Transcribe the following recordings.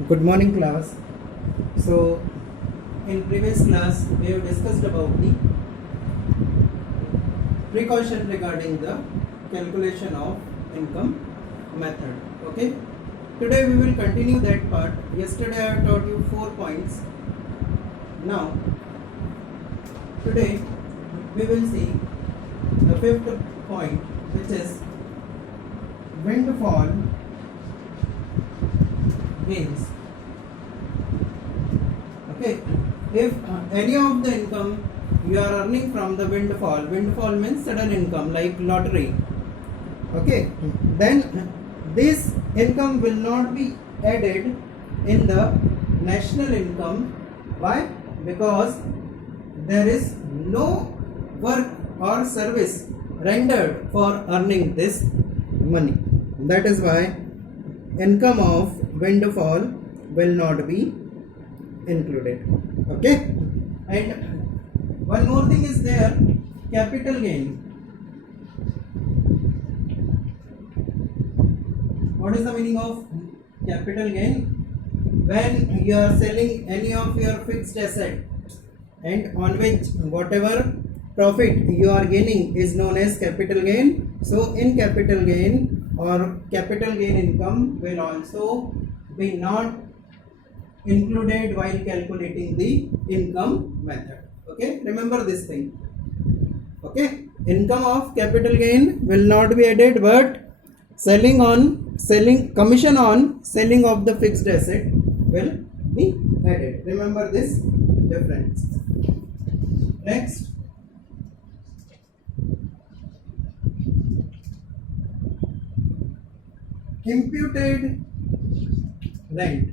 Good morning, class. So, in previous class, we have discussed about the precaution regarding the calculation of income method. Okay. Today we will continue that part. Yesterday I taught you 4 points. Now, today we will see the fifth point, which is windfall gains. Okay, if any of the income you are earning from the windfall means sudden income like lottery. Okay, then this income will not be added in the national income. Why? Because there is no work or service rendered for earning this money. That is why income of windfall will not be included. Okay, and one more thing is there, capital gain. What is the meaning of capital gain? When you are selling any of your fixed asset and on which whatever profit you are gaining is known as capital gain. So in capital gain or capital gain income will also be not included while calculating the income method. Okay, remember this thing. Okay, income of capital gain will not be added, but commission on selling of the fixed asset will be added. Remember this difference. Next, imputed rent.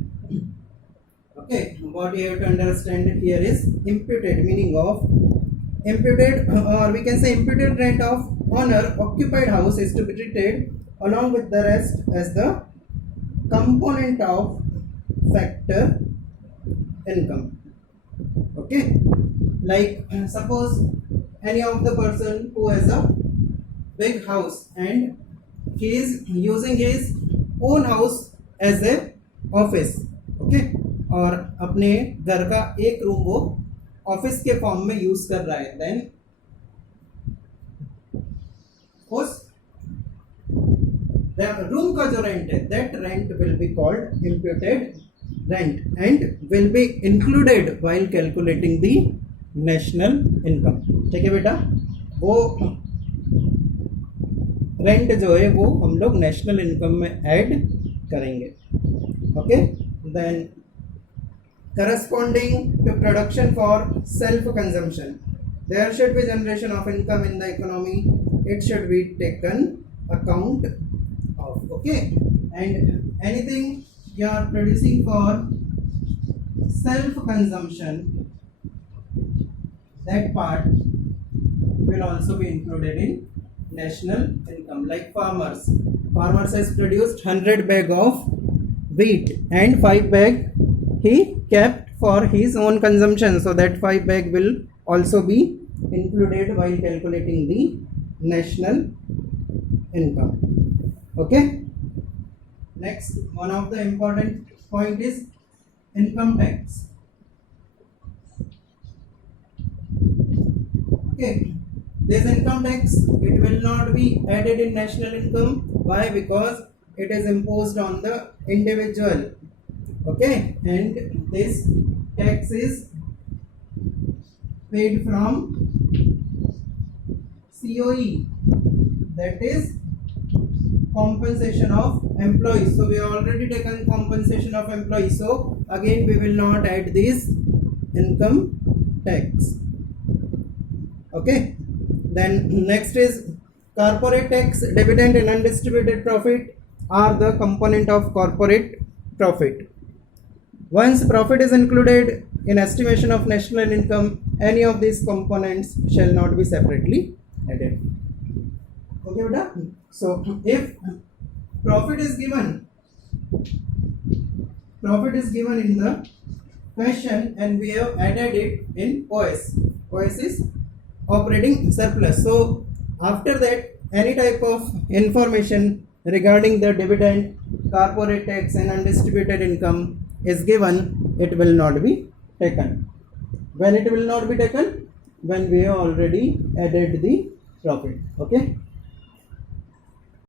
Okay, what you have to understand here is imputed, meaning of imputed, or we can say imputed rent of owner occupied house is to be treated along with the rest as the component of factor income. Okay, like suppose any of the person who has a big house and he is using his own house as a office. Okay, और अपने घर का एक room वो office के form में use कर रहा है, देन उस रूम का जो रेंट है, that rent will be called imputed rent and will be included while calculating the national income. ठीक है बेटा, वो रेंट जो है वो हम लोग नेशनल इनकम में ऐड करेंगे. Okay, then corresponding to production for self consumption, there should be generation of income in the economy, it should be taken account of. Okay, and anything you are producing for self consumption, that part will also be included in national income. Like farmers has produced 100 bag of wheat and 5 bag he kept for his own consumption, so that 5 bag will also be included while calculating the national income. Okay, next, one of the important point is income tax. Okay, this income tax, it will not be added in national income. Why? Because it is imposed on the individual. Okay, and this tax is paid from COE, that is compensation of employees. So we have already taken compensation of employees, so again we will not add this income tax. Okay, then next is corporate tax. Dividend and undistributed profit are the component of corporate profit. Once profit is included in estimation of national income, any of these components shall not be separately added. Okay, beta? So if profit is given in the question and we have added it in OS. OS is operating surplus. So after that, any type of information regarding the dividend, corporate tax and undistributed income is given, it will not be taken. When it will not be taken? When we have already added the profit. Okay.